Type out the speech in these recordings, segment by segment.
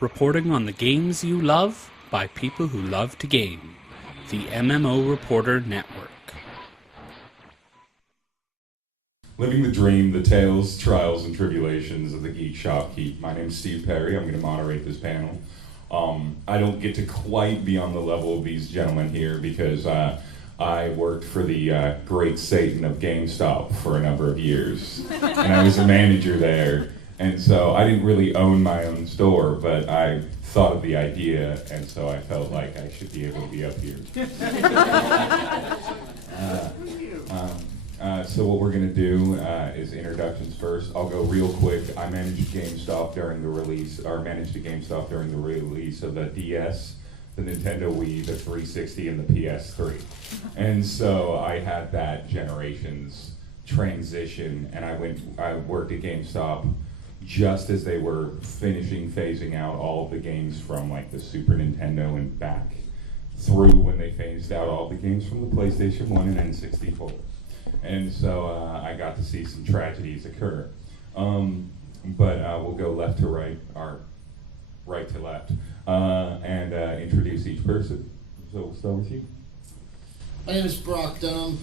reporting on the games you love by people who love to game. The MMO Reporter Network. Living the dream, the tales, trials, and tribulations of the Geek Shopkeep. My name's Steve Perry. I'm going to moderate this panel. I don't get to quite be on the level of these gentlemen here because I worked for the great Satan of GameStop for a number of years. And I was a manager there. And so I didn't really own my own store, but I thought of the idea, and so I felt like I should be able to be up here. So what we're going to do is introductions first. I'll go real quick. I managed GameStop during the release, or managed a GameStop during the release of the DS, the Nintendo Wii, the 360, and the PS3. And so I had that generation's transition, and I worked at GameStop just as they were phasing out all of the games from like the Super Nintendo and back through when they phased out all the games from the PlayStation 1 and N64. And so I got to see some tragedies occur. But we'll go left to right, or right to left, and introduce each person. So we'll start with you. My name is Brock Dunham.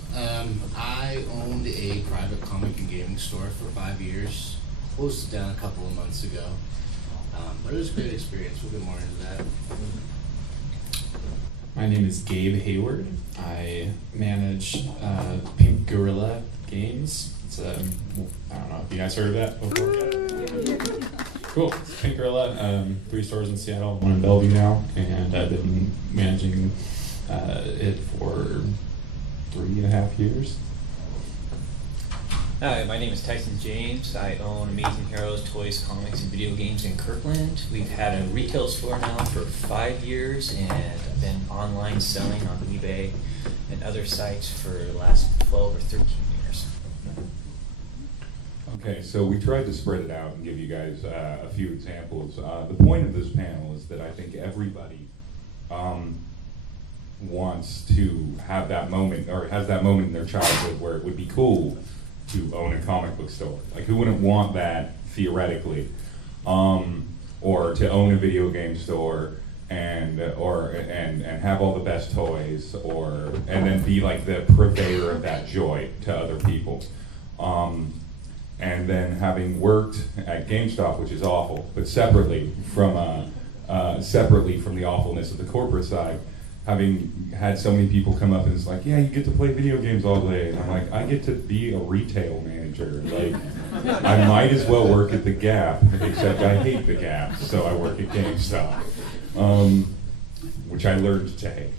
I owned a private comic and gaming store for 5 years. Closed it down a couple of months ago. But it was a great experience. We'll get more into that. My name is Gabe Hayward. I manage Pink Gorilla Games. It's I don't know if you guys heard of that before. Cool. It's Pink Gorilla. 3 stores in Seattle, 1 in Bellevue now, and I've been managing it for 3.5 years. Hi, my name is Tyson James. I own Amazing Heroes, Toys, Comics, and Video Games in Kirkland. We've had a retail store now for 5 years, and I've been online selling on eBay and other sites for the last 12 or 13 years. Okay, so we tried to spread it out and give you guys a few examples. The point of this panel is that I think everybody wants to have that moment, or has that moment in their childhood where it would be cool to own a comic book store. Like, who wouldn't want that theoretically? Or to own a video game store and have all the best toys, and then be like the purveyor of that joy to other people. And then having worked at GameStop, which is awful, but separately from the awfulness of the corporate side, having had so many people come up and it's like, yeah, you get to play video games all day. And I'm like, I get to be a retail manager. Like, I might as well work at the Gap, except I hate the Gap, so I work at GameStop, which I learned to hate.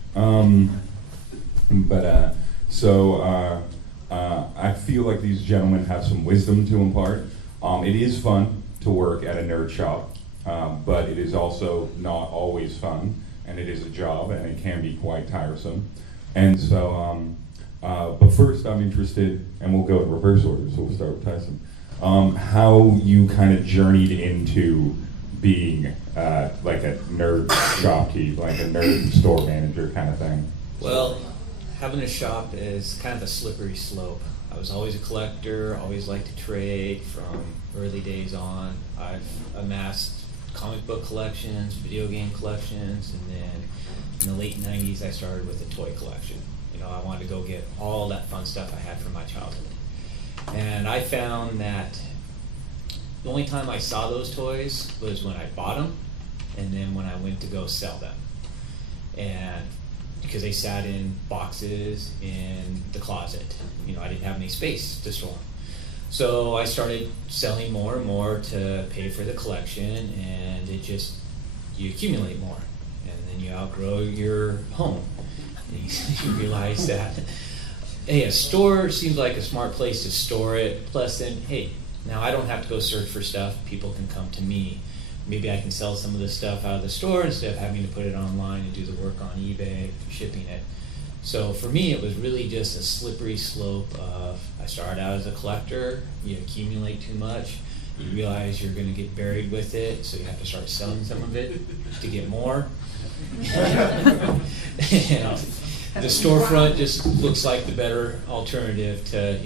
I feel like these gentlemen have some wisdom to impart. It is fun to work at a nerd shop, but it is also not always fun. And it is a job, and it can be quite tiresome. And so, but first I'm interested, and we'll go in reverse order, so we'll start with Tyson, how you kind of journeyed into being like a nerd shopkeep, like a nerd store manager kind of thing. Well, having a shop is kind of a slippery slope. I was always a collector, always liked to trade from early days on. I've amassed comic book collections, video game collections, and then in the late 90s I started with a toy collection. You know, I wanted to go get all that fun stuff I had from my childhood. And I found that the only time I saw those toys was when I bought them, and then when I went to go sell them. And because they sat in boxes in the closet. You know, I didn't have any space to store them. So I started selling more and more to pay for the collection, and you accumulate more, and then you outgrow your home. And you realize that, hey, a store seems like a smart place to store it, plus then, hey, now I don't have to go search for stuff, people can come to me. Maybe I can sell some of the stuff out of the store instead of having to put it online and do the work on eBay, shipping it. So for me, it was really just a slippery slope of, I started out as a collector, you accumulate too much, you realize you're going to get buried with it, so you have to start selling some of it to get more. The storefront just looks like the better alternative to,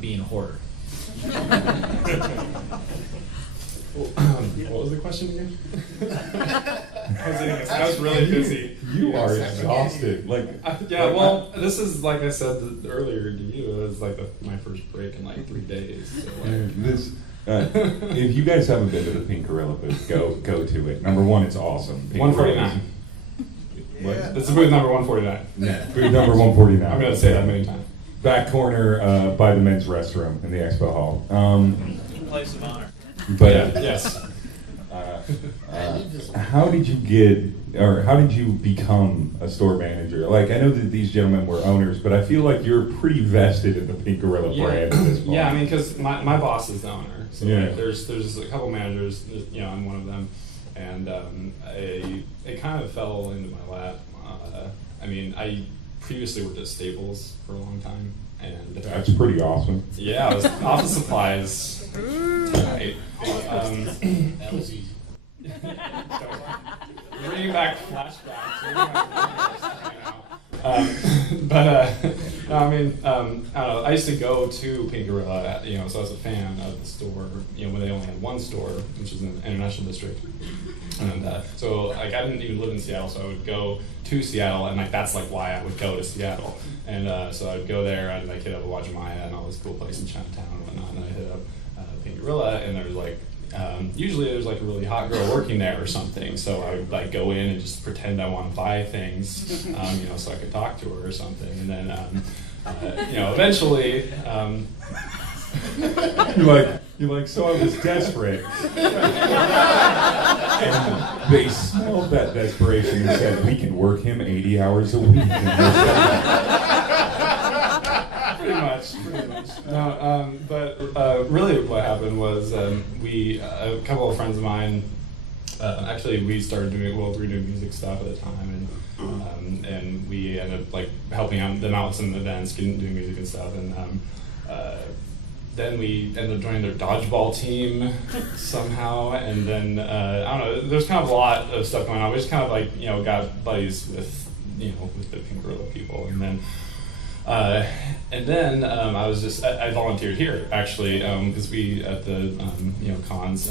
being a hoarder. What was the question again? I was really busy. You are exhausted. Well, this is like I said earlier to you. It was like my first break in like 3 days. So if you guys haven't been to the Pink Gorilla booth, go to it. Number one, it's awesome. Pink 149. What? This is booth number 149. Yeah. Booth number 149. I'm gonna say that many times. Back corner by the men's restroom in the expo hall. Place of honor. But yes. How did you get, or how did you become a store manager? Like, I know that these gentlemen were owners, but I feel like you're pretty vested in the Pink Gorilla brand at this point. Yeah, I mean, because my boss is the owner. So Yeah. like, there's a couple managers, I'm one of them, and it kind of fell into my lap. I mean, I previously worked at Staples for a long time, and That's pretty awesome. yeah, it was office supplies. Right. That was easy. Bringing back flashbacks. No, I mean, I don't know. I used to go to Pink Gorilla, so I was a fan of the store, when they only had one store, which is in the International District. And so, like, I didn't even live in Seattle, so I would go to Seattle, and, like, that's, like, why I would go to Seattle. And so I would go there, and, like, hit up Wajimaya and all this cool place in Chinatown and whatnot, and I hit up Pink Gorilla, and there was, like, usually there's like a really hot girl working there or something, so I would like go in and just pretend I want to buy things, so I could talk to her or something, and then eventually You're like, so I was desperate. And they smelled that desperation and said, we can work him 80 hours a week. Pretty much. No, but really what happened was a couple of friends of mine, actually we started we were doing music stuff at the time, and we ended up like helping them out with some events, doing music and stuff, and then we ended up joining their dodgeball team somehow, and then I don't know, there's kind of a lot of stuff going on. We just kind of like got buddies with with the Pink Gorilla people, and then I volunteered here actually because we at the cons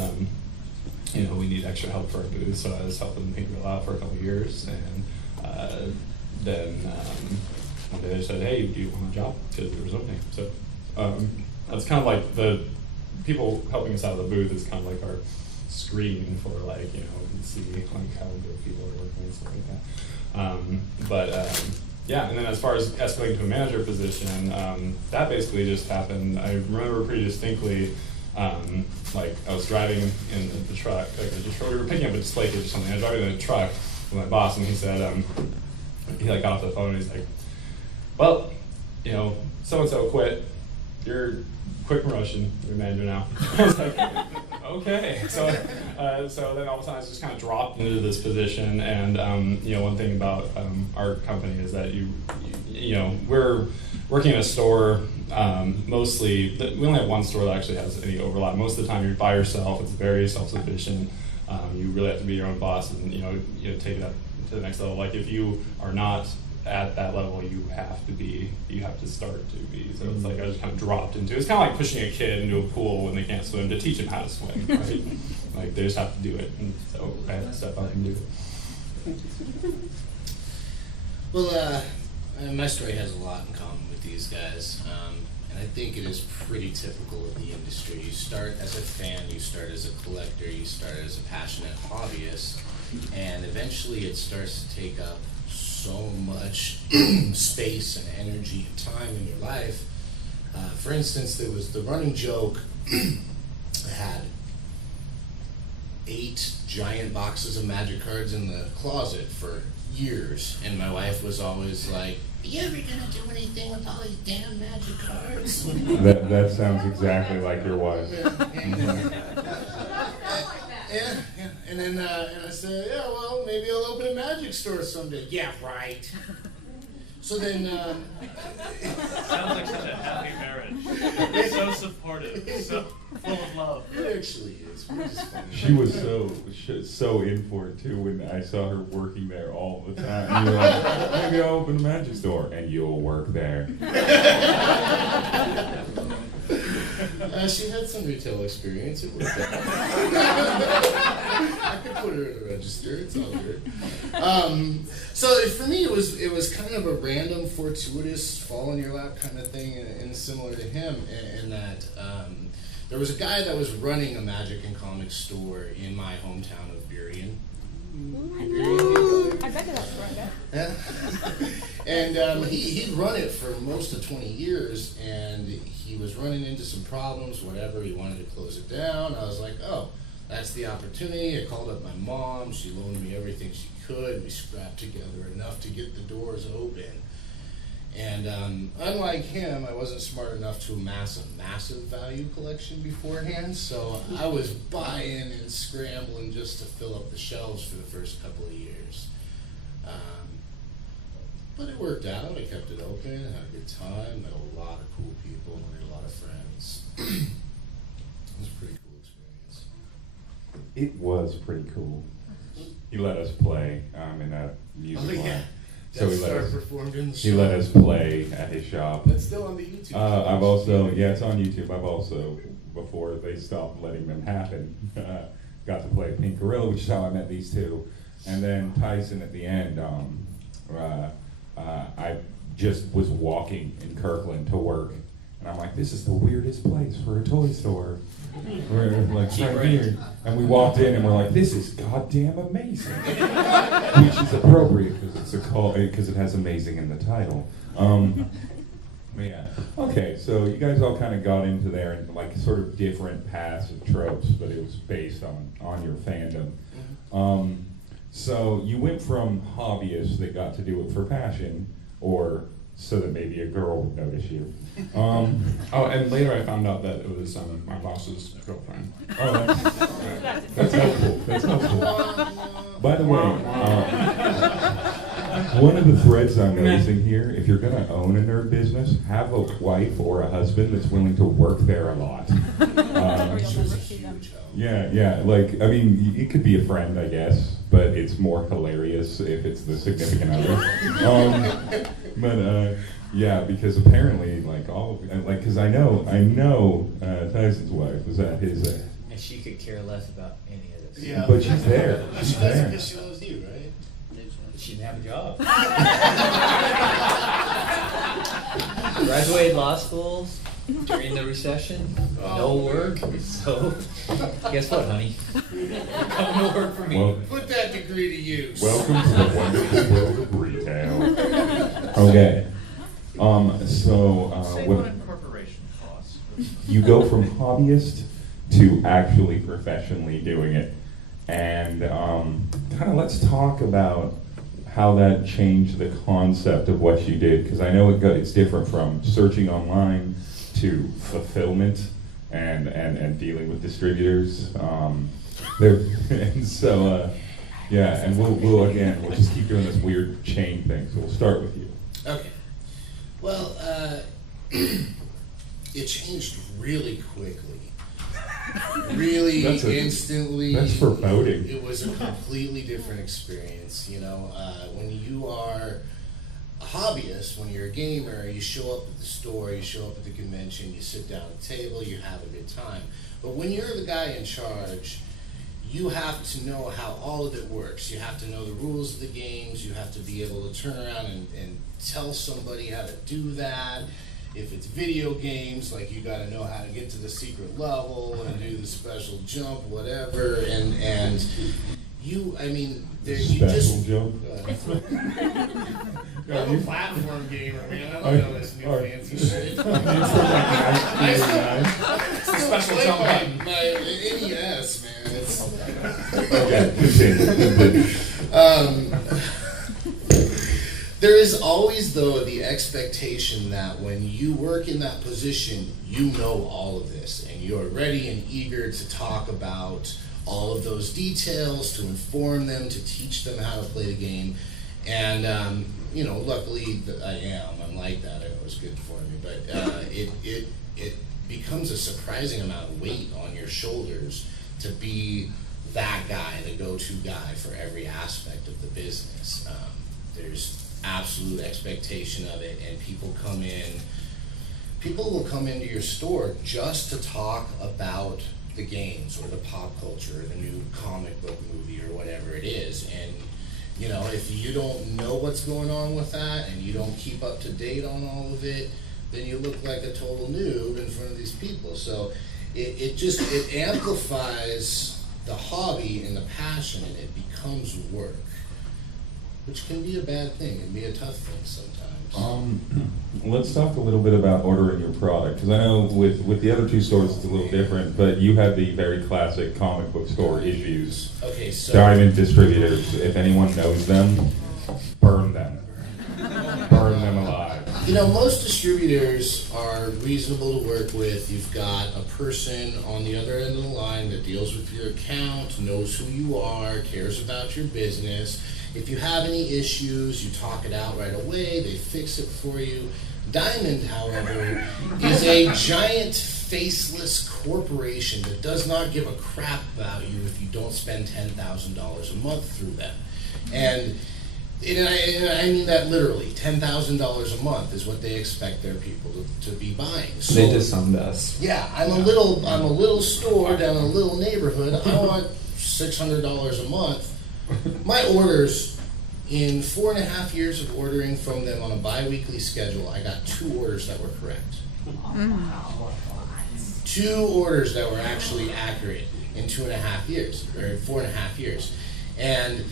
we need extra help for our booth, so I was helping Pink Gorilla out for a couple of years, and then one day they said, hey, do you want a job, because there was opening. So that's kind of like the people helping us out of the booth is kind of like our screen for like see like how good people are working and stuff like that. Yeah, and then as far as escalating to a manager position, that basically just happened. I remember pretty distinctly, like I was driving in the truck, we were picking up a display case or something. I was driving in a truck with my boss, and he said, he like got off the phone, and he's like, well, so-and-so quit. You're quick promotion, you're manager now. I was like, okay. So then all of a sudden I just kind of dropped into this position, and one thing about our company is that we're working in a store. Mostly, we only have one store that actually has any overlap. Most of the time you're by yourself. It's very self-sufficient. You really have to be your own boss, and take it up to the next level. Like if you are not at that level, you have to start to be. So it's like I just kind of dropped into it. It's kind of like pushing a kid into a pool when they can't swim to teach them how to swim, right? Like they just have to do it, and so I have to step up and do it. Well, my story has a lot in common with these guys, and I think it is pretty typical of the industry. You start as a fan, you start as a collector, you start as a passionate hobbyist, and eventually it starts to take up so much space and energy and time in your life. For instance, there was the running joke, I had 8 giant boxes of Magic cards in the closet for years, and my wife was always like, are you ever gonna do anything with all these damn Magic cards? That sounds exactly like your wife. Yeah. And then and I said, yeah, well, maybe I'll open a Magic store someday. Yeah, right. So then... Sounds like such a happy marriage. So supportive, so full of love. It actually is. We're just fun. She was so in for it too when I saw her working there all the time. And you're like, maybe I'll open a Magic store and you'll work there. She had some retail experience. It worked out. I could put her in a register. It's all good. So for me, it was kind of a random, fortuitous, fall in your lap kind of thing, and similar to him, in that there was a guy that was running a magic and comics store in my hometown of Burien. I bet that's right. Yeah. And he'd run it for most of 20 years, and he was running into some problems, whatever. He wanted to close it down. I was like, oh, that's the opportunity. I called up my mom. She loaned me everything she could. We scrapped together enough to get the doors open. And unlike him, I wasn't smart enough to amass a massive value collection beforehand, so I was buying and scrambling just to fill up the shelves for the first couple of years. But it worked out. I kept it open, had a good time, met a lot of cool people, made a lot of friends. It was a pretty cool experience. It was pretty cool. He let us play in a music line. So he performed in the show. He let us play at his shop. That's still on the YouTube. I've also, it's on YouTube. I've also, before they stopped letting them happen, got to play Pink Gorilla, which is how I met these two. And then Tyson at the end, I just was walking in Kirkland to work, and I'm like, this is the weirdest place for a toy store. We're like right here, and we walked in, and we're like, this is goddamn amazing, which is appropriate because it has amazing in the title. Yeah. Okay, so you guys all kind of got into there and like sort of different paths and tropes, but it was based on your fandom. So you went from hobbyists that got to do it for passion, or so that maybe a girl would notice you. And later I found out that it was my boss's girlfriend. Oh, that's helpful. That's helpful. By the way, one of the threads I'm noticing here, if you're going to own a nerd business, have a wife or a husband that's willing to work there a lot. Yeah, like, I mean, it could be a friend, I guess, but it's more hilarious if it's the significant other. Yeah, because apparently, like, because I know Tyson's wife was at his... And she could care less about any of this. Yeah. But she's there. She She's does there. because she loves you, right? She didn't have a job. Graduated law school during the recession. No work. So, guess what, honey? Come to work for me. Well, Put that degree to use. welcome to the wonderful world of retail. Okay. Say What what incorporation costs. you go from hobbyist to actually professionally doing it, and kind of let's talk about how that changed the concept of what you did, because I know it's different from searching online to fulfillment and dealing with distributors. And so we'll just keep doing this weird chain thing. So we'll start with you. Okay. Well, it changed really quickly. Really instantly. That's foreboding. It was a completely different experience. You know, when you are a hobbyist, when you're a gamer, you show up at the store, you show up at the convention, you sit down at the table, you have a good time. But when you're the guy in charge, you have to know how all of it works. You have to know the rules of the games. You have to be able to turn around and tell somebody how to do that. If it's video games, like you got to know how to get to the secret level and do the special jump, whatever. And you, I mean, you just jump. I'm a platform gamer, man. I don't know this new fancy shit. Special jump button. My NES, man. It's Okay, continue. There is always, though, the expectation that when you work in that position, you know all of this, and you're ready and eager to talk about all of those details, to inform them, to teach them how to play the game. And, you know, luckily I am. I'm like that. It was good for me. But it becomes a surprising amount of weight on your shoulders to be that guy, the go-to guy for every aspect of the business. There's absolute expectation of it, and people come in people will come into your store just to talk about the games or the pop culture or the new comic book movie or whatever it is. And you know, if you don't know what's going on with that and you don't keep up to date on all of it, then you look like a total noob in front of these people. So it amplifies the hobby and the passion, and it becomes work, which can be a bad thing and be a tough thing sometimes. Let's talk a little bit about ordering your product, because I know with the other two stores it's a little different, but you have the very classic comic book store issues. Okay, so Diamond distributors, if anyone knows them, burn them. Burn them alive. you know, most distributors are reasonable to work with. You've got a person on the other end of the line that deals with your account, knows who you are, cares about your business. If you have any issues, you talk it out right away, they fix it for you. Diamond, however, is a giant faceless corporation that does not give a crap about you if you don't spend $10,000 a month through them. And I mean that literally. $10,000 a month is what they expect their people to be buying. So, they disowned us. yeah, I'm a little store down in a little neighborhood. I want $600 a month. My orders, in 4.5 years of ordering from them on a bi-weekly schedule, I got 2 orders that were correct. 2 orders that were actually accurate in 2.5 years, or 4.5 years. And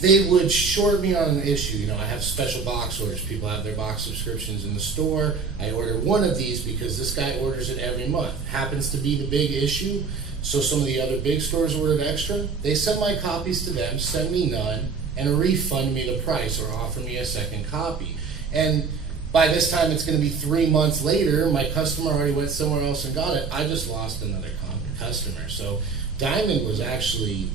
they would short me on an issue. You know, I have special box orders. People have their box subscriptions in the store. I order one of these because this guy orders it every month. Happens to be the big issue. So some of the other big stores ordered extra. They send my copies to them, send me none, and refund me the price or offer me a second copy. And by this time, it's going to be 3 months later. My customer already went somewhere else and got it. I just lost another customer. So Diamond was actually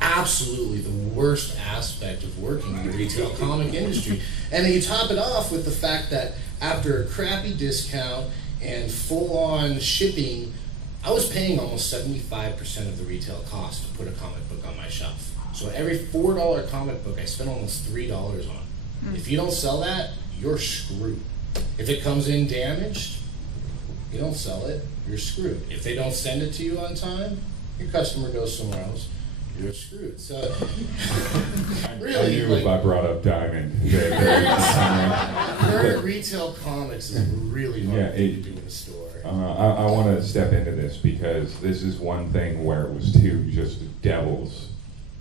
absolutely the worst aspect of working in the retail comic industry. And then you top it off with the fact that after a crappy discount and full-on shipping, I was paying almost 75% of the retail cost to put a comic book on my shelf. So every $4 comic book, I spent almost $3 on. If you don't sell that, you're screwed. If it comes in damaged, you don't sell it, you're screwed. If they don't send it to you on time, your customer goes somewhere else, you're screwed. So, really, I knew if I brought up Diamond. Current retail comics is really hard to do in a store. I want to step into this because this is one thing where it was two just devils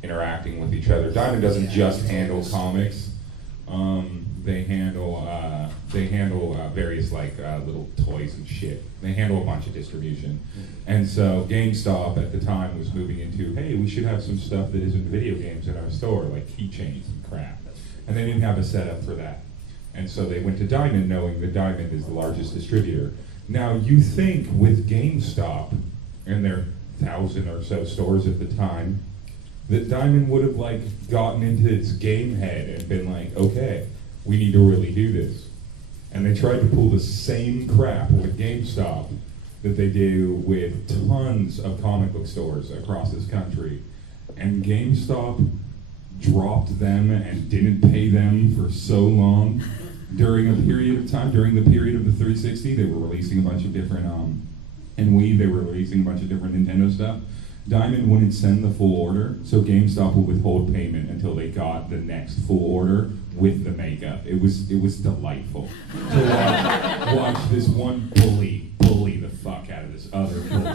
interacting with each other. Diamond doesn't just handle comics. They handle various little toys and shit. They handle a bunch of distribution. And so GameStop at the time was moving into, hey, we should have some stuff that isn't video games in our store, like keychains and crap. And they didn't have a setup for that. And so they went to Diamond, knowing that Diamond is the largest distributor. Now you think with GameStop and their 1,000 or so stores at the time, that Diamond would have gotten into its game head and been like, okay, we need to really do this. And they tried to pull the same crap with GameStop that they do with tons of comic book stores across this country. And GameStop dropped them and didn't pay them for so long. During a period of time, during the period of the 360, they were releasing a bunch of different, and Wii, they were releasing a bunch of different Nintendo stuff. Diamond wouldn't send the full order, so GameStop would withhold payment until they got the next full order with the makeup. It was delightful to watch this one bully the fuck out of this other bully.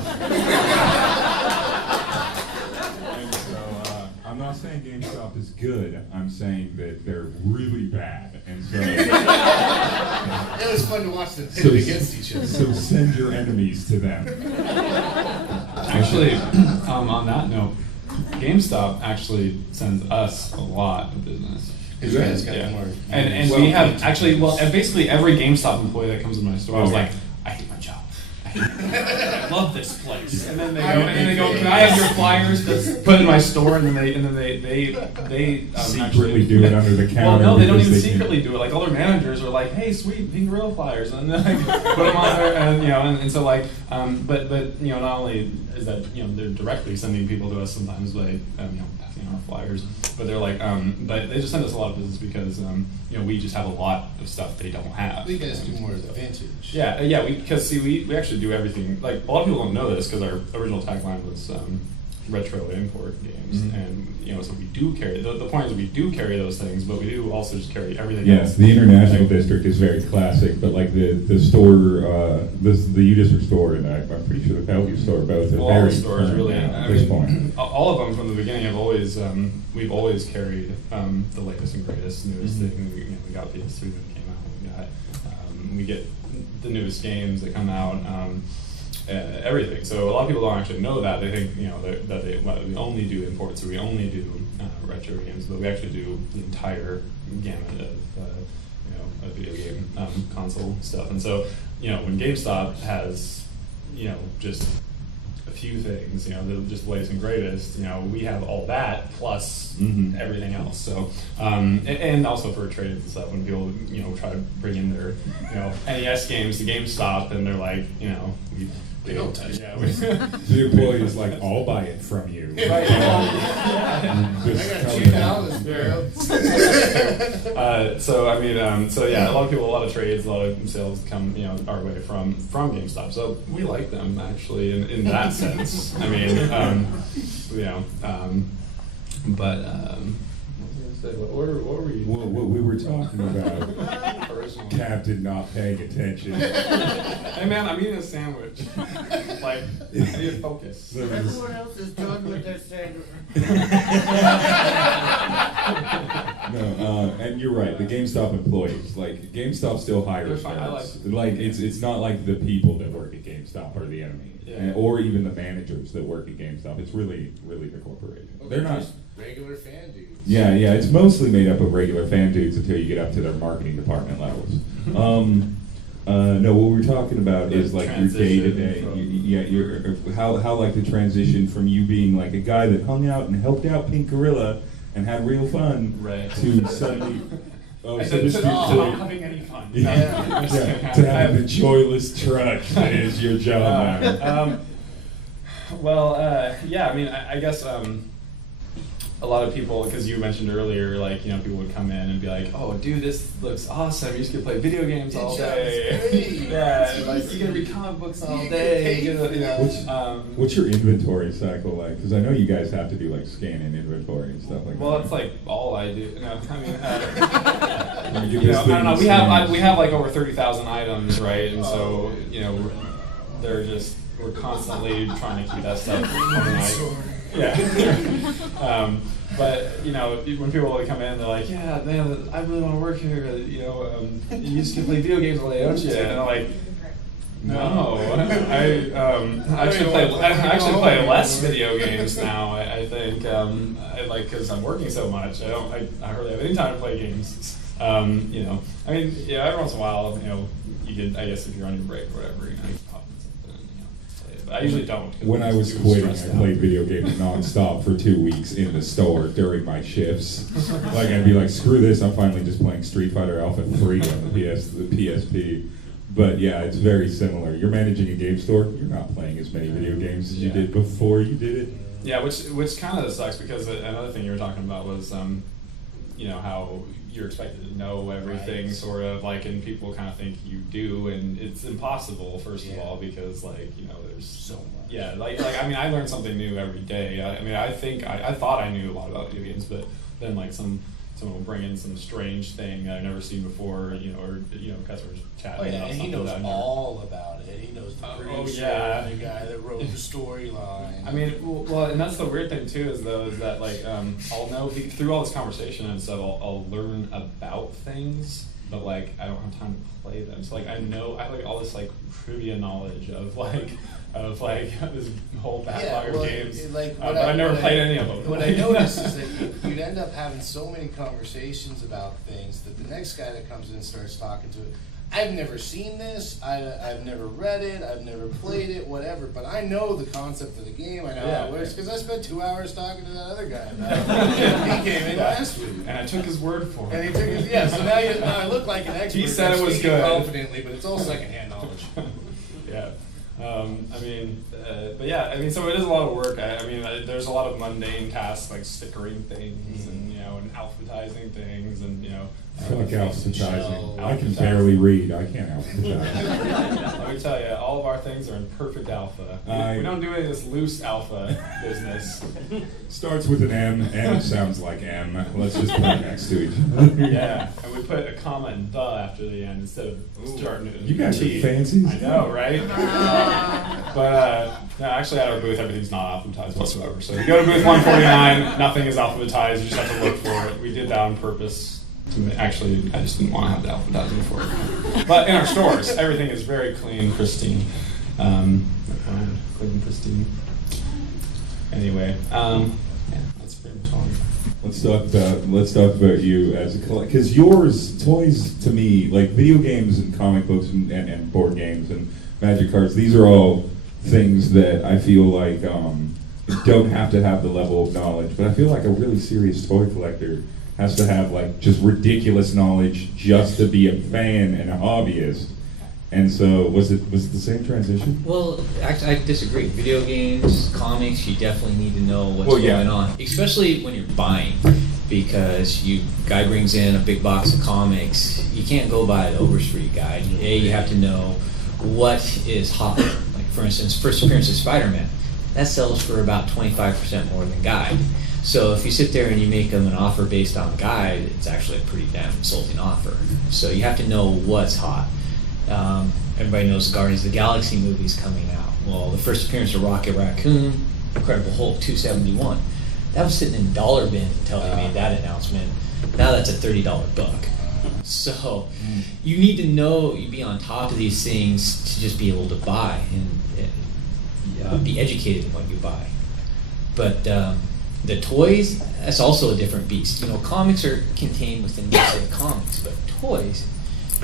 And so I'm not saying GameStop is good. I'm saying that they're really bad, and so It was fun to watch them pit against each other. So send your enemies to them. Actually, on that note, GameStop actually sends us a lot of business. You guys got Yeah. more. And we have actually, basically every GameStop employee that comes to my store is like, I hate my job. I love this place. And then they go, can I have your flyers to put in my store? And then they Secretly do it under the counter. Well, no, they don't because even they can- secretly do it. Like all their managers are like, "Hey, sweet, Pink Gorilla flyers," and then put them on there, and so but not only is that they're directly sending people to us sometimes by passing our flyers, but they're like but they just send us a lot of business because we just have a lot of stuff they don't have. You guys do more of the vintage. Yeah, because we actually do everything. Like a lot of people don't know this because our original tagline was retro import games, and so we do carry. The point is we do carry those things, but we do also just carry everything else. Yes, the international district is very classic, but like the store, the U District store, and I'm pretty sure the Bellevue store both are All very the stores current really. now at this point. All of them from the beginning have always we've always carried the latest and greatest, newest thing. We got PS3 when it came out. We get the newest games that come out. Everything. So a lot of people don't actually know that. They think that we only do imports or we only do retro games, but we actually do the entire gamut of video game console stuff. And so when GameStop has just a few things, just the latest and greatest, we have all that plus everything else. So and also for trades and stuff, when people try to bring in their NES games to GameStop, and they're like We don't touch yeah, The employee is like, I'll buy it from you. Right. Just I got tell $2, them. bro. So yeah, a lot of trades, a lot of sales come our way from GameStop. So we like them actually in that sense. What were we? What we were talking about. Captain not paying attention. Hey man, I'm eating a sandwich. Like, I need to focus. Everyone else is done with their sandwich. No, and you're right. The GameStop employees, like GameStop, still hires They're fine, I us. Like it's not like the people that work at GameStop are the enemy, or even the managers that work at GameStop. It's really the corporation. They're not just regular fan dudes. Yeah, it's mostly made up of regular fan dudes until you get up to their marketing department levels. No, what we're talking about is like your day to day. How like the transition from you being like a guy that hung out and helped out Pink Gorilla and had real fun, Right. to suddenly. Not having any fun. To have the joyless trudge that is your job now. I guess a lot of people, because you mentioned earlier, like, people would come in and be like, oh, dude, this looks awesome. You just get to play video games all day. Yeah, and, like, you get to read comic books all day. What's your inventory cycle like? Because I know you guys have to do like scanning inventory and stuff like that. Well, it's like all I do. No, I I don't know. We have like over 30,000 items, right? And so we're constantly trying to keep that stuff organized. Yeah. But when people come in, they're like, "Yeah, man, I really want to work here. You just can play video games all day, don't you?" And I'm like, "No, I actually play less video games now. I think because I'm working so much. I hardly have any time to play games. Every once in a while, you can, I guess, if you're on your break or whatever, you can pop in something and play it. But I usually don't. When I was quitting, I played video games nonstop for 2 weeks in the store during my shifts. Like I'd be like, screw this! I'm finally just playing Street Fighter Alpha 3 on the PSP. But yeah, it's very similar. You're managing a game store. You're not playing as many video games as you did before you did it. Yeah, which kind of sucks because another thing you were talking about was how you're expected to know everything, right. Sort of like, and people kind of think you do, and it's impossible. First of all, because there's so much. Yeah, I learn something new every day. I thought I knew a lot about video games, but then someone will bring in some strange thing that I've never seen before, or customers chatting about and he something knows all about it. He knows the producer, the guy that wrote the storyline. And that's the weird thing too, is that I'll know through all this conversation and stuff, I'll learn about things, but I don't have time to play them. So I have all this trivia knowledge of this whole backlog of games. But I've never played any of them. What I noticed is that you'd end up having so many conversations about things that the next guy that comes in starts talking to it. I've never seen this, I've never read it, I've never played it, whatever, but I know the concept of the game, I know how it works, because I spent 2 hours talking to that other guy about it. He came in last week. And I took his word for it. So now I look like an expert. He said it was good. Confidently, but it's all secondhand knowledge. Yeah. But yeah, so it is a lot of work. There's a lot of mundane tasks like stickering things and and alphabetizing things and I feel like alphabetizing. I can barely read. I can't alphabetize. Let me tell you, all of our things are in perfect alpha. We don't do any of this loose alpha business. Starts with an M, and sounds like M. Let's just put it next to each other. Yeah, and we put a comma and the after the end instead of starting it. You guys are fancy. I know, right? No, actually at our booth, everything's not alphabetized whatsoever. So you go to booth 149, nothing is alphabetized. You just have to look for it. We did that on purpose. Actually, I just didn't want to have the alphabetizing before. But in our stores, everything is very clean, pristine. Clean and pristine. Anyway, that's pretty much all. Let's talk about you as a collector, because toys to me, like video games and comic books and board games and magic cards, these are all things that I feel like don't have to have the level of knowledge, but I feel like a really serious toy collector has to have like just ridiculous knowledge just to be a fan and a hobbyist. And so, was it the same transition? Well, actually, I disagree. Video games, comics, you definitely need to know what's going on, especially when you're buying, because guy brings in a big box of comics. You can't go by the Overstreet guide. You have to know what is hot. Like for instance, first appearance of Spider-Man, that sells for about 25% more than guide. So if you sit there and you make them an offer based on guide, it's actually a pretty damn insulting offer. So you have to know what's hot. Everybody knows the Guardians of the Galaxy movie's coming out. Well, the first appearance of Rocket Raccoon, Incredible Hulk 271, that was sitting in dollar bin until they made that announcement. Now that's a $30 book. So you need to know, you be on top of these things to just be able to buy and be educated in what you buy. But the toys, that's also a different beast. Comics are contained within basic comics, but toys,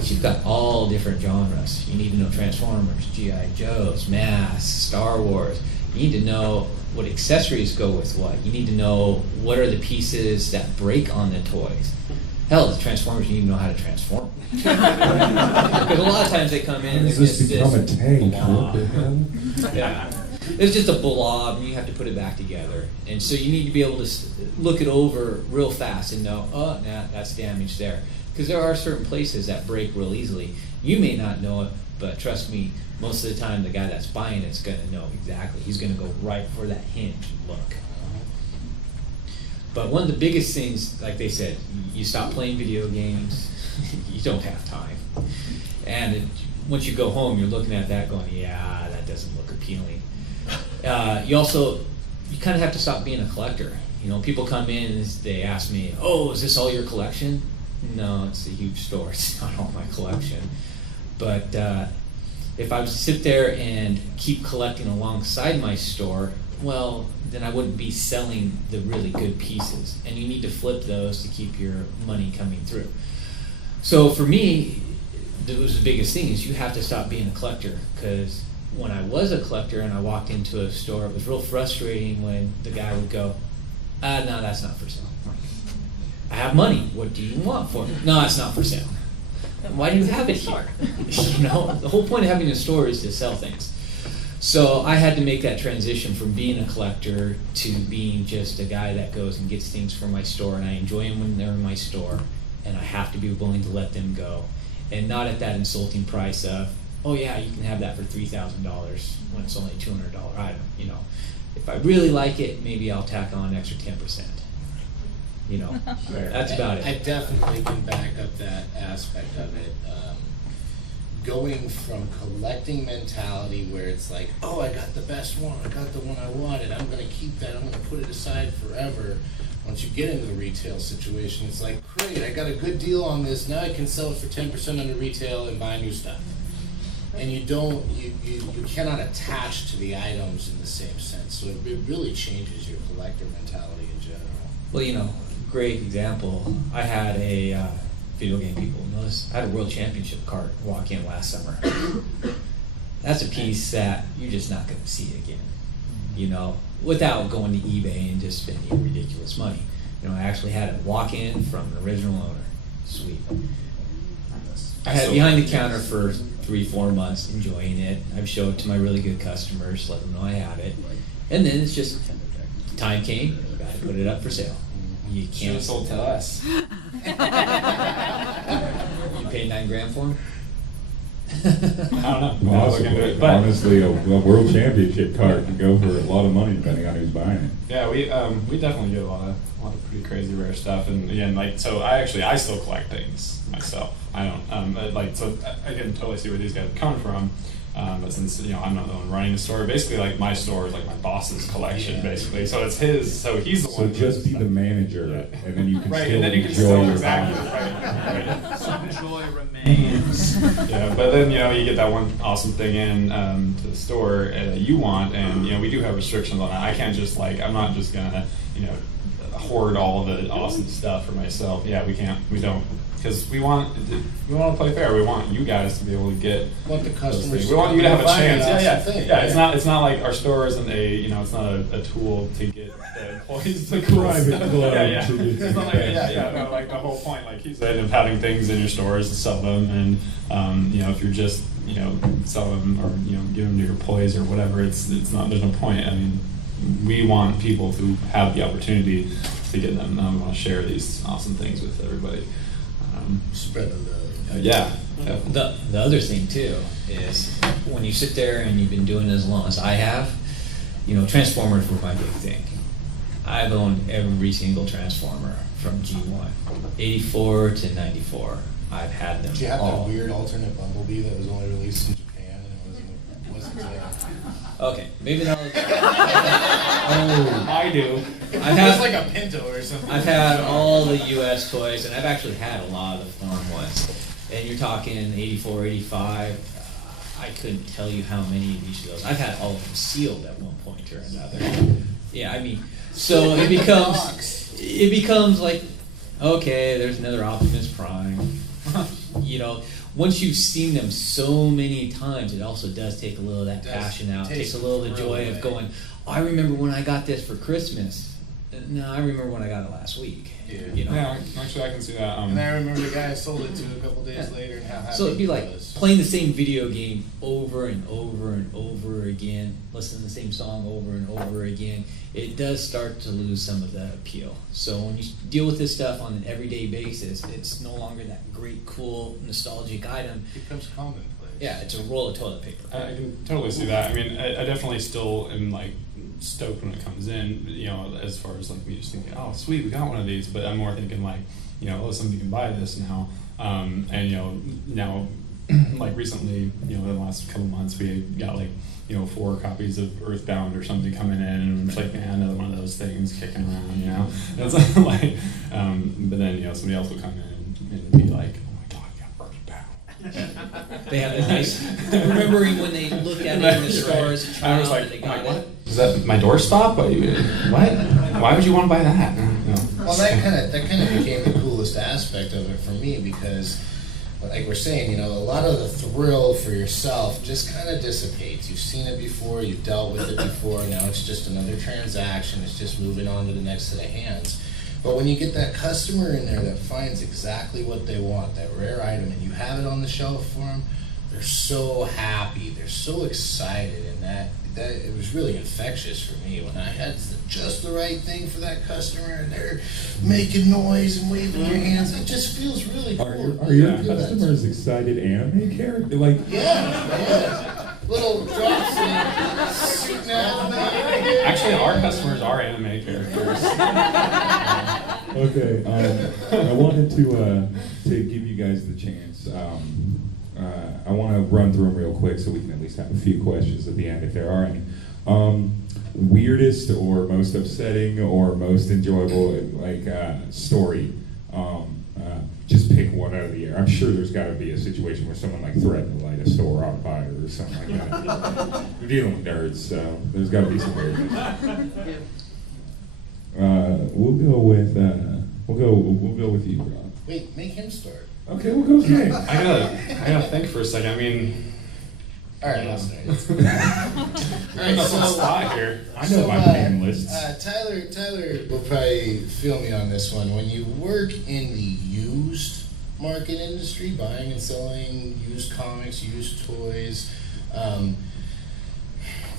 you've got all different genres. You need to know Transformers, G.I. Joes, Masks, Star Wars. You need to know what accessories go with what. You need to know what are the pieces that break on the toys. Hell, the Transformers, you need to know how to transform. Because a lot of times they come in and it's just become a tank? Yeah. It's just a blob, and you have to put it back together. And so you need to be able to look it over real fast and know, oh, nah, that's damage there. Because there are certain places that break real easily. You may not know it, but trust me, most of the time the guy that's buying it's going to know exactly. He's going to go right for that hinge and look. But one of the biggest things, like they said, you stop playing video games, you don't have time. And once you go home, you're looking at that going, yeah, that doesn't look appealing. You kind of have to stop being a collector. People come in and they ask me, oh, is this all your collection? No, it's a huge store. It's not all my collection. But if I was to sit there and keep collecting alongside my store, well, then I wouldn't be selling the really good pieces. And you need to flip those to keep your money coming through. So for me, that was the biggest thing is you have to stop being a collector, because when I was a collector and I walked into a store, it was real frustrating when the guy would go, no, that's not for sale. I have money. What do you want for it? No, it's not for sale. Why do you have it here? The whole point of having a store is to sell things. So I had to make that transition from being a collector to being just a guy that goes and gets things from my store, and I enjoy them when they're in my store, and I have to be willing to let them go, and not at that insulting price of, oh yeah, you can have that for $3,000 when it's only a $200 item. If I really like it, maybe I'll tack on an extra 10%. That's about it. I definitely can back up that aspect of it. Going from collecting mentality where it's like, oh, I got the best one, I got the one I wanted, I'm going to keep that, I'm going to put it aside forever. Once you get into the retail situation, it's like, great, I got a good deal on this, now I can sell it for 10% under retail and buy new stuff. And you cannot attach to the items in the same sense. So it really changes your collector mentality in general. Well, great example. I had a video game people notice. I had a world championship card walk in last summer. That's a piece that you're just not going to see again, without going to eBay and just spending ridiculous money. I actually had it walk in from the original owner. Sweet. I had it behind the counter for 3-4 months, enjoying it. I've showed it to my really good customers, let them know I have it, and then it's just time came. Got to put it up for sale. You Should can't have sold to us. You paid $9,000 for them. I don't know. I'll look into it. But Honestly, a world championship card can go for a lot of money depending on who's buying it. Yeah, we definitely get a lot of pretty crazy rare stuff, and again, like, so I still collect things myself. I don't so I can totally see where these guys are coming from. But since I'm not the one running the store, basically like my store is like my boss's collection, basically. So it's his. So he's the one. So just be the manager, and then you can Right, still and then you can enjoy still your exactly buying. right. Some joy remains. Yeah, but then you get that one awesome thing in to the store you want, and we do have restrictions on that. I can't just I'm not just gonna hoard all of the awesome stuff for myself. Yeah, we don't. Because we want to play fair. We want you guys to be able to get. Want the customers. We want you to have a chance. Yeah. Thing, It's not like our store isn't it's not a tool to get the employees to cool Private stuff. club. Yeah. It's not like no, like the whole point, like he's of having things in your stores to sell them, and if you're just sell them or give them to your employees or whatever, it's not. There's no point. I mean, we want people to have the opportunity to get them. We want to share these awesome things with everybody. Spread the love. Yeah. The other thing too is when you sit there and you've been doing it as long as I have, Transformers were my big thing. I've owned every single Transformer from G1, 84 to 94. I've had them Did you have all. that weird alternate Bumblebee that was only released in Japan and it wasn't there? Okay, maybe not. I do. I've It was had, like a Pinto or something. I've had all the U.S. toys, and I've actually had a lot of the foreign ones. And you're talking 84, 85. I couldn't tell you how many of each of those. I've had all of them sealed at one point or another. Yeah, I mean, so it becomes like, okay, there's another Optimus Prime. Once you've seen them so many times, it also does take a little of that passion out. It takes a little of the joy of going, I remember when I got this for Christmas. No, I remember when I got it last week. Yeah, actually, I can see that. And I remember the guy I sold it to a couple days later and how happy So it'd be he like was. playing the same video game over and over and over again, listening to the same song over and over again. It does start to lose some of the appeal. So when you deal with this stuff on an everyday basis, it's no longer that great, cool, nostalgic item. It becomes commonplace. Yeah, it's a roll of toilet paper. I can totally see that. I mean, I definitely still am stoked when it comes in, as far as me just thinking, oh sweet, we got one of these, but I'm more thinking somebody can buy this now, and now recently, in the last couple months we got 4 copies of Earthbound or something coming in, and it's man, another one of those things kicking around, it's but then somebody else will come in and be like, oh my god, I got Earthbound. They have a nice, remembering when they looked at it in the store as a I was child, like, they got what? it. Is that my doorstop? What? Why would you want to buy that? Well, that kind of became the coolest aspect of it for me because, like we're saying, a lot of the thrill for yourself just kind of dissipates. You've seen it before, you've dealt with it before. Now it's just another transaction. It's just moving on to the next set of hands. But when you get that customer in there that finds exactly what they want, that rare item, and you have it on the shelf for them, they're so happy, they're so excited, and that it was really infectious for me when I had just the right thing for that customer, and they're making noise and waving their hands. It just feels really cool. Are your customers excited anime characters? Yeah. Little drops shooting out. Actually, our customers are anime characters. Okay, I wanted to give you guys the chance. I want to run through them real quick so we can at least have a few questions at the end if there are any. Weirdest or most upsetting or most enjoyable story. Just pick one out of the air. I'm sure there's got to be a situation where someone threatened to light a store on fire or something like that. We're dealing with nerds, so there's got to be some weirdness. We'll go with you, Rob. Wait, make him start. Okay, we'll go Jay. I gotta think for a second. I mean, All right, I'll start. all right, so spot here. I know my fan lists. Tyler will probably feel me on this one. When you work in the used market industry, buying and selling used comics, used toys.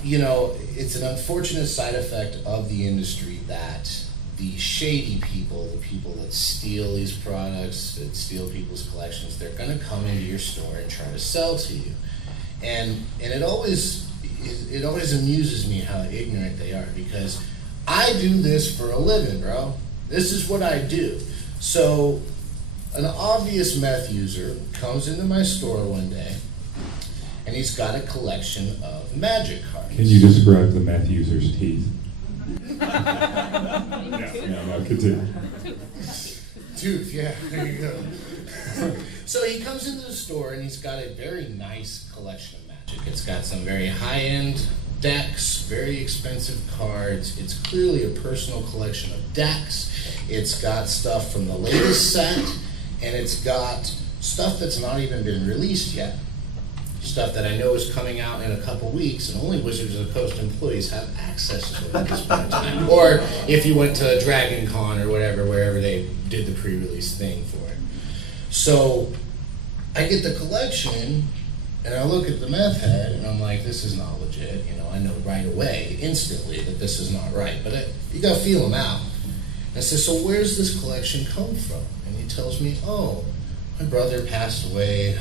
You know, it's an unfortunate side effect of the industry that the shady people, the people that steal these products, that steal people's collections, they're going to come into your store and try to sell to you. And it always amuses me how ignorant they are, because I do this for a living, bro. This is what I do. So an obvious meth user comes into my store one day, and he's got a collection of magic cards. Can you describe the meth user's teeth? No, continue. Tooth, yeah, there you go. So he comes into the store and he's got a very nice collection of magic. It's got some very high-end decks, very expensive cards. It's clearly a personal collection of decks. It's got stuff from the latest set, and it's got stuff that's not even been released yet. Stuff that I know is coming out in a couple weeks, and only Wizards of the Coast employees have access to it at this point in time. Or if you went to Dragon Con or whatever, wherever they did the pre-release thing for it. So I get the collection, and I look at the meth head, and I'm like, this is not legit. You know, I know right away, instantly, that this is not right. But you gotta feel them out. And I said, so where's this collection come from? And he tells me, oh, my brother passed away,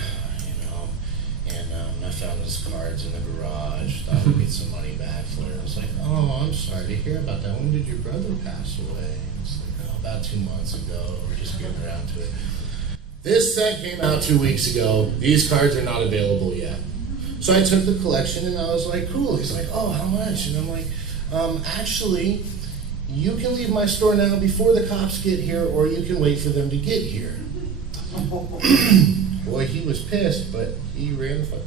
and I found his cards in the garage. Thought I'd get some money back for it. I was like, oh, I'm sorry to hear about that. When did your brother pass away? It's like, oh, about 2 months ago. We're just getting around to it. This set came out 2 weeks ago. These cards are not available yet. So I took the collection and I was like, cool. He's like, oh, how much? And I'm like, actually, you can leave my store now before the cops get here, or you can wait for them to get here. Boy, he was pissed, but he ran the fuck out.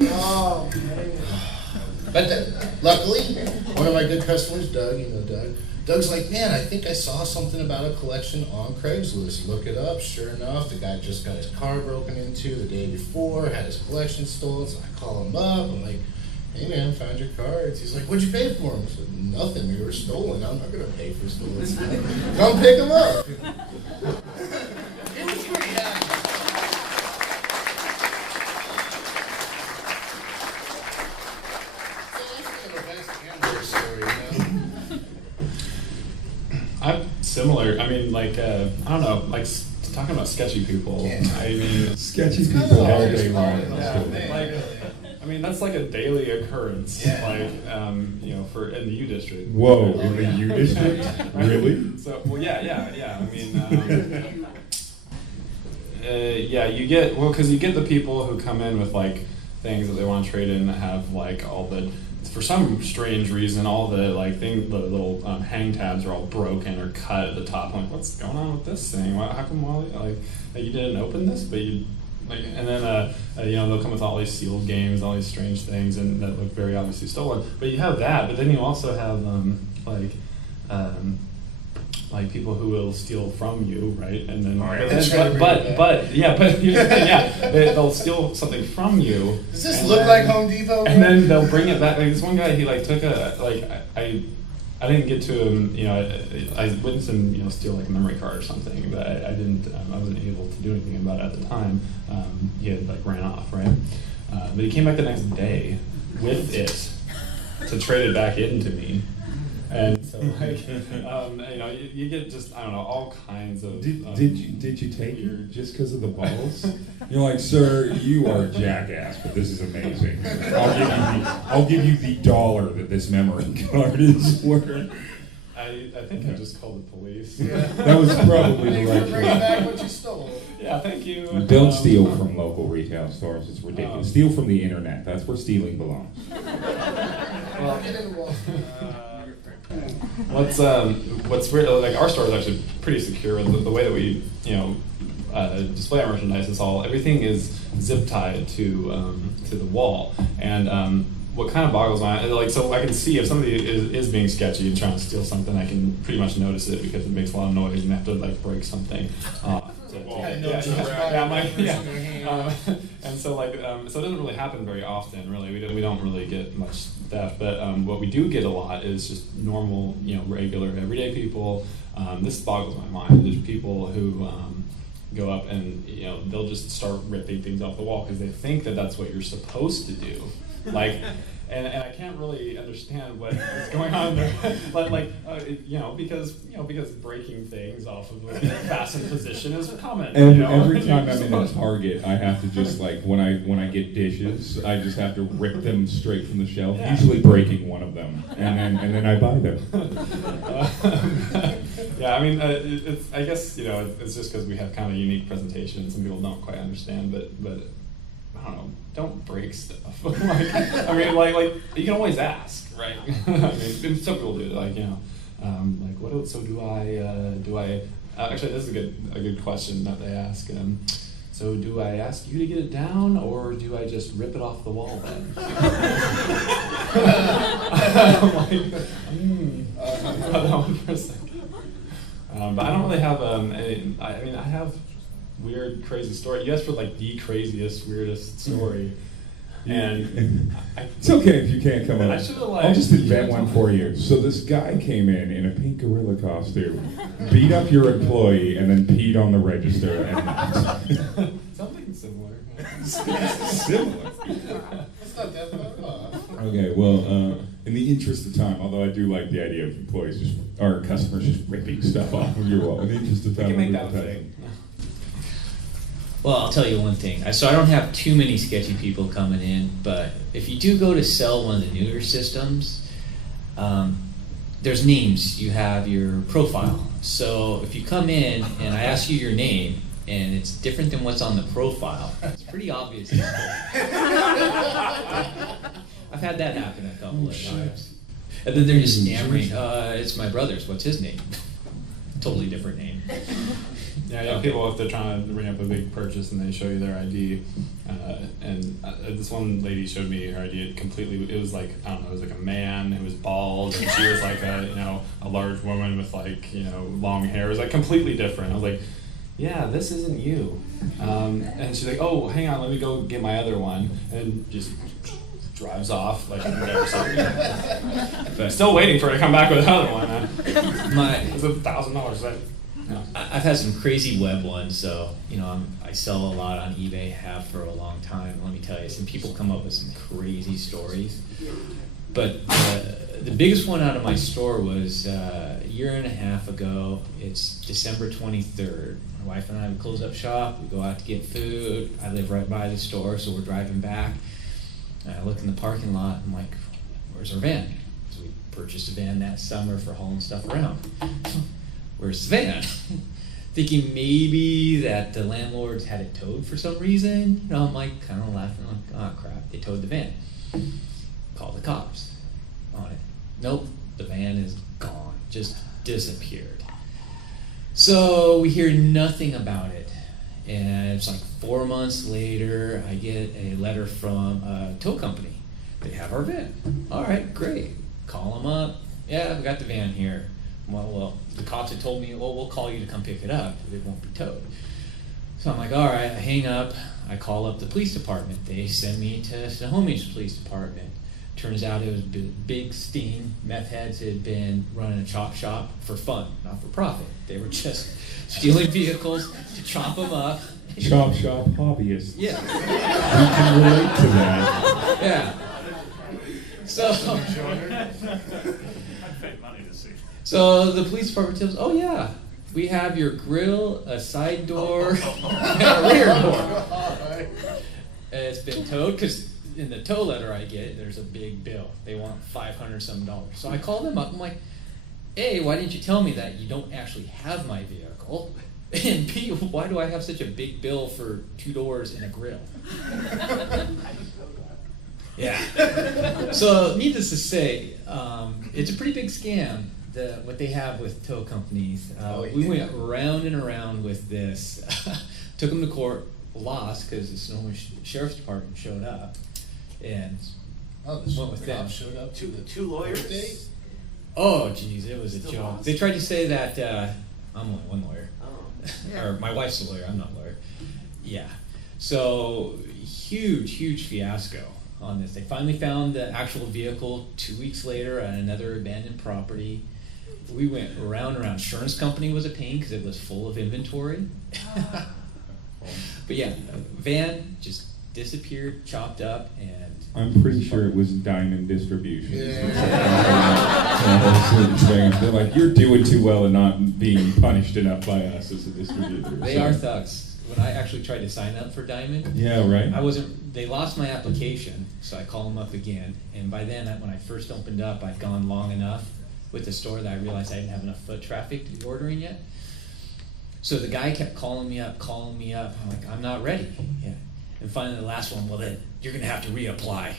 Oh, but then, luckily, one of my good customers, Doug, you know Doug, Doug's like, man, I think I saw something about a collection on Craigslist. Look it up. Sure enough, the guy just got his car broken into the day before, had his collection stolen, so I call him up. I'm like, hey man, found your cards. He's like, what'd you pay for them? I said, nothing, they were stolen. I'm not gonna pay for stolen stuff. Come pick them up. It was pretty happy. So that's kind of the best Amber story, you know? I'm similar. I mean, like, I don't know, like, talking about sketchy people. Yeah. I mean, Sketchy people all day long. I mean, that's like a daily occurrence. Yeah. Like, you know, for in the U district. Whoa, in the U district? Really? So, well, yeah. I mean, yeah, you get, well, because you get the people who come in with like things that they want to trade in that have like all the, for some strange reason, all the like the little hang tabs are all broken or cut at the top. I'm like, what's going on with this thing? How come you didn't open this, but you like? And then you know, they'll come with all these sealed games, all these strange things, and that look very obviously stolen. But you have that, but then you also have like people who will steal from you, right? And then, they'll steal something from you. Does this look like Home Depot? And then they'll bring it back. Like this one guy, he like took I didn't get to him. You know, I witnessed him, you know, steal like a memory card or something, but I didn't. I wasn't able to do anything about it at the time. He had like ran off, right? But he came back the next day with it to trade it back into me. And so, like, you know, you get just, I don't know, all kinds of. Did you take her just because of the balls? You're like, sir, you are a jackass, but this is amazing. I'll give you the $1 that this memory card is worth. I think I just called the police. Yeah. That was probably the right Bring choice. back what you stole. Yeah, thank you. Don't steal from local retail stores. It's ridiculous. Steal from the internet. That's where stealing belongs. Well, get in the wall. What's weird, like our store is actually pretty secure. The way that we, you know, display our merchandise is everything is zip tied to the wall. And what kind of boggles my mind, like, so I can see if somebody is being sketchy and trying to steal something, I can pretty much notice it because it makes a lot of noise and I have to like break something. And so like so it doesn't really happen very often. Really, we don't really get much theft. But what we do get a lot is just normal, regular, everyday people. This boggles my mind. There's people who go up and they'll just start ripping things off the wall because they think that that's what you're supposed to do. Like, and I can't really understand what is going on there. Because breaking things off of a fastened position is common. Every time I'm in a Target, I have to just when I get dishes, I just have to rip them straight from the shelf. Yeah. Usually breaking one of them, and then I buy them. Yeah, I mean, I guess it's just because we have kind of a unique presentation. Some people don't quite understand, but I don't know. Don't break stuff. You can always ask, right? I mean, some people do, what else? So do I? Actually, this is a good question that they ask. So do I ask you to get it down, or do I just rip it off the wall then? I'm like, about that one for a second. But I don't really have I have weird, crazy story. You asked for the craziest, weirdest story, and it's okay if you can't come up. I should have I'll just invent one for you. So this guy came in a pink gorilla costume, beat up your employee, and then peed on the register. Something similar. Similar. It's not that far off. Okay, well, in the interest of time, although I do like the idea of employees or customers just ripping stuff off of your wall. In the interest of time, We can make that a thing. Well, I'll tell you one thing. So I don't have too many sketchy people coming in, but if you do go to sell one of the newer systems, there's names. You have your profile. So if you come in and I ask you your name, and it's different than what's on the profile, it's pretty obvious. I've had that happen a couple of times. And then they're just stammering, it's my brother's, what's his name? Totally different name. Yeah, people, if they're trying to bring up a big purchase and they show you their ID, and this one lady showed me her ID. It was like, I don't know, it was like a man who was bald, and she was like a large woman with long hair. It was like completely different. I was like, yeah, this isn't you. And she's like, oh, hang on, let me go get my other one, and just drives off like never saw me. I'm still waiting for her to come back with another one. It was $1,000. No. I've had some crazy web ones, so I sell a lot on eBay, have for a long time. Let me tell you, some people come up with some crazy stories. But the biggest one out of my store was a year and a half ago. It's December 23rd. My wife and I would close up shop. We go out to get food. I live right by the store, so we're driving back. And I look in the parking lot. I'm like, "Where's our van?" So we purchased a van that summer for hauling stuff around. Where's the van? Thinking maybe that the landlords had it towed for some reason. I'm like kind of laughing, like, oh crap, they towed the van. Call the cops on it. Nope, the van is gone, just disappeared. So we hear nothing about it. And it's like 4 months later, I get a letter from a tow company. They have our van. All right, great. Call them up. Yeah, we got the van here. Well, the cops had told me, well, we'll call you to come pick it up. It won't be towed. So I'm like, all right, I hang up. I call up the police department. They send me to Snohomish Police Department. Turns out it was big sting. Meth heads had been running a chop shop for fun, not for profit. They were just stealing vehicles to chop them up. Chop shop hobbyists. Yeah. We can relate to that. Yeah. So I'd pay money to see. So the police department tells us, oh yeah, we have your grill, a side door, and a rear door. And it's been towed, because in the tow letter I get, there's a big bill. They want $500-some. So I call them up, I'm like, A, why didn't you tell me that you don't actually have my vehicle? And B, why do I have such a big bill for 2 doors and a grill? Yeah. So needless to say, it's a pretty big scam. What they have with tow companies. We went round and around with this. Took them to court, lost because the Snohomish Sheriff's Department showed up, and went with them. Showed up to the Two lawyers. date. Oh, geez, it was a Still joke. lost? They tried to say that I'm only one lawyer, Oh. or my wife's a lawyer. I'm not a lawyer. Yeah. So huge fiasco on this. They finally found the actual vehicle 2 weeks later at another abandoned property. We went around and around. Insurance company was a pain because it was full of inventory. But yeah, van just disappeared, chopped up, and I'm pretty sure it was Diamond Distribution. Yeah. They're like, you're doing too well and not being punished enough by us as a distributor. they are thugs. When I actually tried to sign up for Diamond, Yeah, right? they lost my application, so I called them up again, and by then, when I first opened up, I'd gone long enough with the store that I realized I didn't have enough foot traffic to be ordering yet. So the guy kept calling me up. I'm like, I'm not ready. Yeah. And finally the last one, well then, you're gonna have to reapply.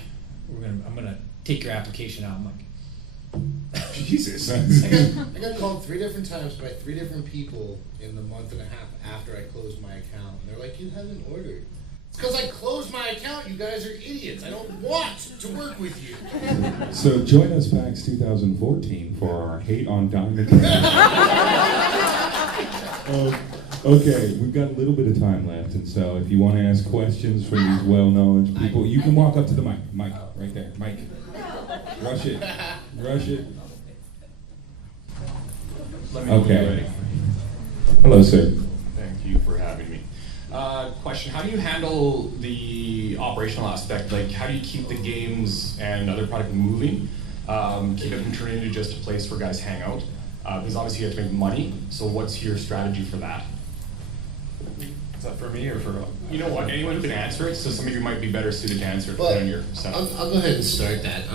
I'm gonna take your application out. I'm like, Jesus. I got called 3 different times by 3 different people in the month and a half after I closed my account. And they're like, you haven't ordered. It's because I closed my account. You guys are idiots. I don't want to work with you. So join us PAX 2014 for our Hate on Diamond. Okay, we've got a little bit of time left, and so if you want to ask questions from these well-known people, you can walk up to the mic. Mike, right there. Mike. Rush it. Let me know when you're ready. Hello, sir. Thank you for having me. Question, how do you handle the operational aspect? Like, how do you keep the games and other product moving? Keep it from turning into just a place where guys hang out? Because obviously you have to make money, so what's your strategy for that? Is that for me or for? You know what, anyone who can answer it, so some of you might be better suited to answer it Well, than your setup. I'll go ahead and start that.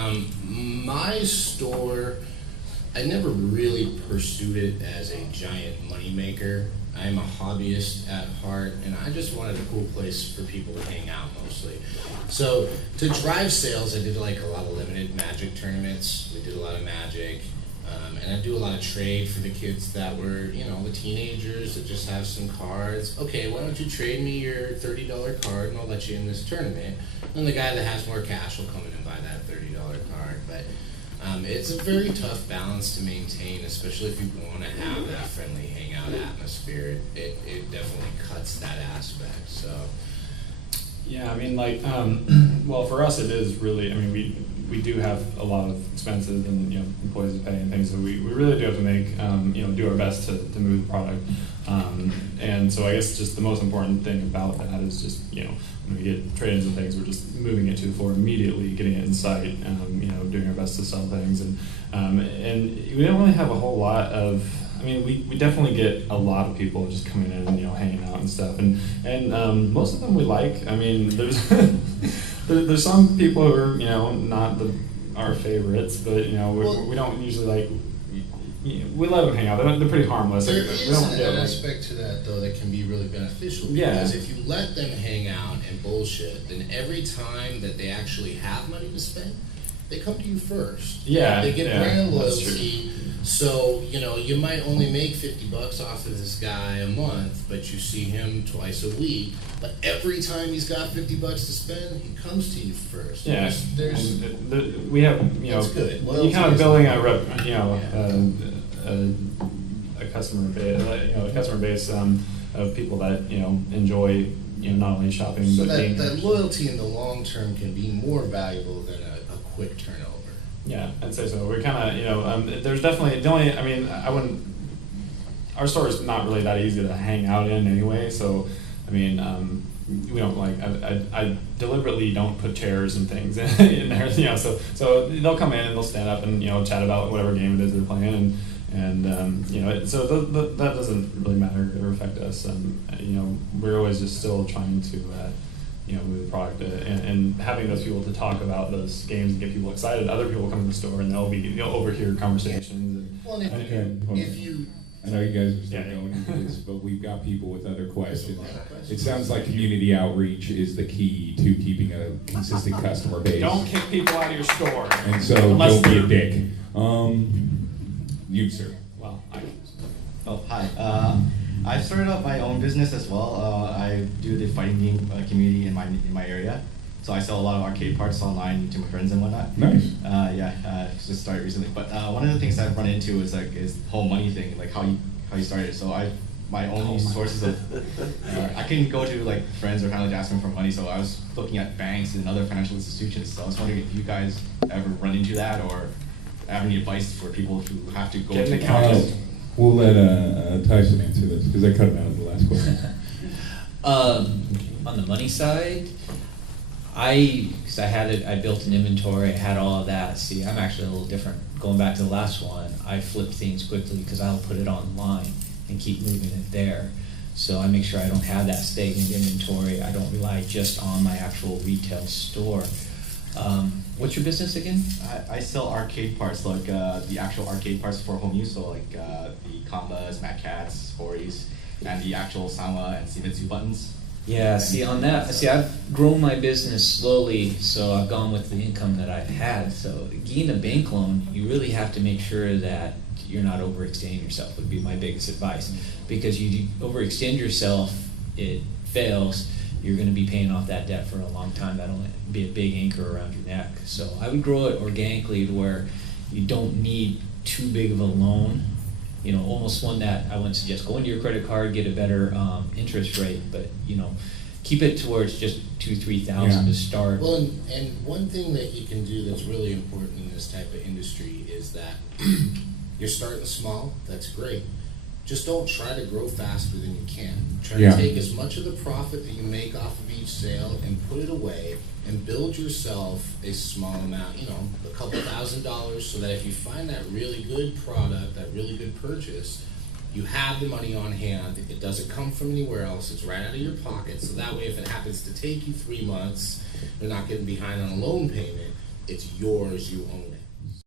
My store, I never really pursued it as a giant money maker. I'm a hobbyist at heart, and I just wanted a cool place for people to hang out mostly. So to drive sales, I did like a lot of limited Magic tournaments. We did a lot of Magic. And I do a lot of trade for the kids that were, the teenagers that just have some cards. Okay, why don't you trade me your $30 card and I'll let you in this tournament. And the guy that has more cash will come in and buy that $30 card. But it's a very tough balance to maintain, especially if you want to have that friendly hangout atmosphere. It definitely cuts that aspect. So. Yeah, I mean, like, well, for us, it is really. I mean, we do have a lot of expenses and employees to pay and things, so we really do have to make do our best to move the product. And so I guess just the most important thing about that is just when we get trade-ins and things, we're just moving it to the floor immediately, getting it in sight, doing our best to sell things, and we don't really have a whole lot of. I mean, we definitely get a lot of people just coming in and hanging out and stuff, and most of them we like. I mean, there's there's some people who are not our favorites, but we don't usually like. We let them hang out. They're pretty harmless. There we is don't get, an aspect to that, though, that can be really beneficial. Because if you let them hang out and bullshit, then every time that they actually have money to spend, they come to you first. Yeah, They get brand that's loyalty. So, you might only make $50 off of this guy a month, but you see him twice a week. But every time he's got $50 to spend, he comes to you first. Yeah, There's we have That's good. you kind of building a customer base, of people that enjoy enjoy not only shopping so but that loyalty in the long term can be more valuable than a quick turnover. Yeah, I'd say so. We're kind of there's definitely I wouldn't. Our store is not really that easy to hang out in anyway, so we don't I deliberately don't put chairs and things in there, so they'll come in and they'll stand up and chat about whatever game it is they're playing, so that doesn't really matter or affect us. We're always just still trying to move the product and having those people to talk about those games and get people excited. Other people come to the store and they'll overhear conversations. And, Well, if you I know you guys are still going into this, but we've got people with other questions. It sounds like community outreach is the key to keeping a consistent customer base. Don't kick people out of your store. And so don't be a dick. You, sir. Well, hi. I started up my own business as well. I do the fighting game community in my area. So I sell a lot of arcade parts online to my friends and whatnot. Nice. Just started recently. But one of the things I've run into is the whole money thing, like how you started. So I my only sources of, I couldn't go to like friends or kind of like ask them for money, so I was looking at banks and other financial institutions. So I was wondering if you guys ever run into that or have any advice for people who have to go Get to an accountants. accountant. We'll let Tyson answer this because I cut him out of the last question. On the money side, because I built an inventory, I had all of that. See, I'm actually a little different. Going back to the last one, I flip things quickly because I'll put it online and keep moving it there. So I make sure I don't have that stagnant inventory. I don't rely just on my actual retail store. What's your business again? I sell arcade parts, like the actual arcade parts for home use, so like the Kambas, Mad Cats, Horis, and the actual Sama and Shimizu buttons. Yeah, I've grown my business slowly, so I've gone with the income that I've had. So getting a bank loan, you really have to make sure that you're not overextending yourself would be my biggest advice. Because you overextend yourself, it fails, you're going to be paying off that debt for a long time. That'll be a big anchor around your neck. So I would grow it organically to where you don't need too big of a loan. You know, almost one that I wouldn't suggest. Go into your credit card, get a better interest rate, but you know, keep it towards just $2,000-3,000 to start. Well, and one thing that you can do that's really important in this type of industry is that you're starting small. That's great. Just don't try to grow faster than you can. Try to take as much of the profit that you make off of each sale and put it away and build yourself a small amount, you know, a couple $1,000s, so that if you find that really good product, that really good purchase, you have the money on hand. It doesn't come from anywhere else. It's right out of your pocket. So that way, if it happens to take you 3 months, you're not getting behind on a loan payment. It's yours. You own it.